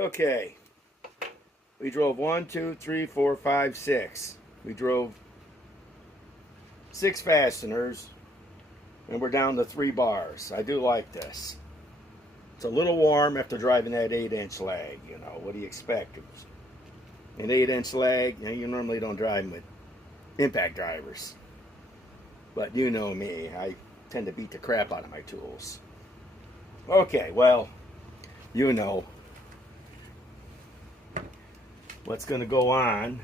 Okay. We drove 1, 2, 3, 4, 5, 6. We drove 6 fasteners, and we're down to 3 bars. I do like this. It's a little warm after driving that 8-inch lag. You know, what do you expect? An 8-inch lag, you normally don't drive them with impact drivers. But you know me, I tend to beat the crap out of my tools. Okay, well, you know what's going to go on